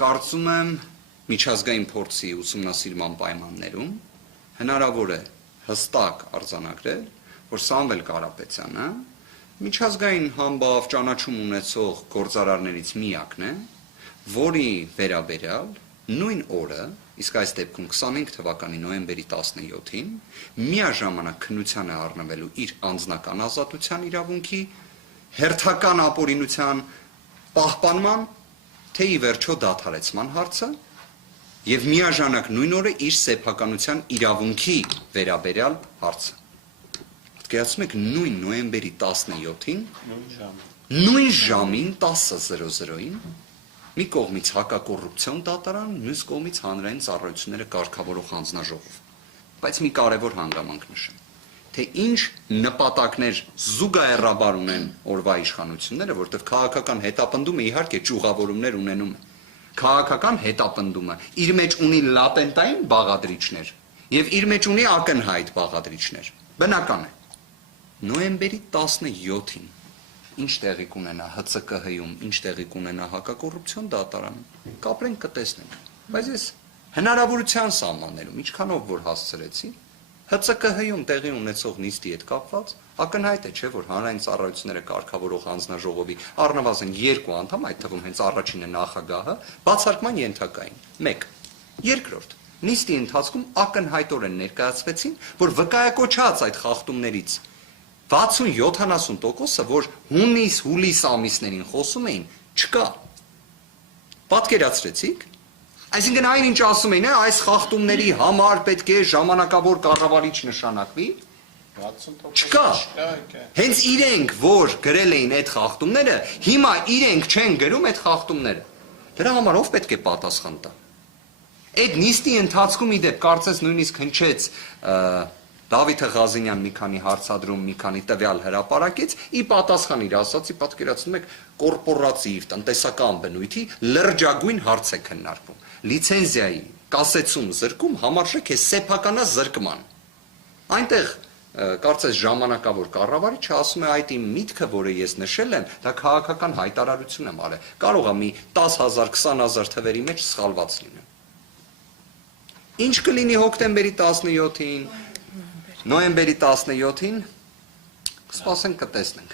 Կարծում եմ միջազգային փորձի ուսումնասիրման պայմաններում հնարավոր է հստակ արձանագրել, որ Սամվել Կարապետյանը միջազգային համբավ ճանաչում ունեցող գործարարներից միակն է, որի վերաբերյալ նույն օրը, իսկ այս դեպքում 25 թվականի նոյեմբերի 17-ին, միաժամանակ քննության է առնվելու իր անձնական ազատության իրավունքի, հերթական ապօրինության պահպանման, թե ի վերջո դադարեցման հարցը, եւ միաժամանակ նույն օրը իր սեփականության իրավունքի վերաբերյալ հարցը։ Պատկերացնում եք նույն նոյեմբերի 17-ին, նույն ժամին 10:00-ին մի կողմից հակակոռուպցիոն դատարան, մյուս կողմից հանրային ծառայությունները կարգավորող հանձնաժողով։ Բայց մի կարևոր հանգամանք նշեմ, թե ինչ նպատակներ զուգահեռաբար ունեն օրվա իշխանությունները, որտեղ քաղաքական հետապնդումը իհարկե ճյուղավորումներ ունենում է։ Քաղաքական հետապնդումը իր մեջ ունի լատենտային բաղադրիչներ եւ իր մեջ ունի ակնհայտ բաղադրիչներ։ Բնական է։ Նոյեմբերի 17-ին ինչ տեղի կունենա ՀՑԿՀ-ում, ինչ տեղի կունենա հակակոռուպցիոն դատարանում, կապրենք կտեսնենք։ Բայց ես հնարավորության սահմաններում, ինչքանով որ հասցրեցի, ՀՑԿՀ-ում տեղի ունեցող նիստի հետ կապված ակնհայտ է, չէ, որ հանրային ծառայությունները կարգավորող հանձնաժողովի առնվազն 2 անդամ, այդ թվում հենց առաջինը նախագահը, բացարկման ենթակային։ 1. Երկրորդ, նիստի ընթացքում ակնհայտորեն ներկայացվեցին, որ վկայակոչած այդ խախտումներից 60-70%-ը, որ հունիս-հուլիս ամիսներին խոսում էին, չկա։ Պատկերացրեցիք։ Այսինքն այնինչ ասում էին, այս խախտումների համար պետք է ժամանակավոր կառավարիչ նշանակվի, չկա։ Հենց իրենք, որ գրել էին այդ խախտումները, հիմա իրենք չեն գրում այդ խախտումները։ Դրա համար ով պետք է պատասխան տա։ Այդ նիստի ընթացքում իդեպ կարծես նույնիսկ հնչեց Դավիթ Ղազենյան մի քանի հարցադրում, մի քանի տվյալ հրապարակեց, ի պատասխան իր ասացի, պատկերացնում եք, կորպորատիվ տնտեսական բնույթի լրջագույն հարց է քննարկվում։ Լիցենզիայի կասեցում զրկում համարժեք է սեփականազրկման։ Այնտեղ կարծես ժամանակավոր կառավարիչը ասում է այդ իմ միտքը, որը ես նշել եմ, դա քաղաքական հայտարարություն եմ արել։ Կարող է մի 10,000, 20,000 թվերի մեջ սխալված լինել։ Ինչ կլինի հոկտեմբերի 17-ին, նոյեմբերի 17-ին, կսպասենք կտեսնենք։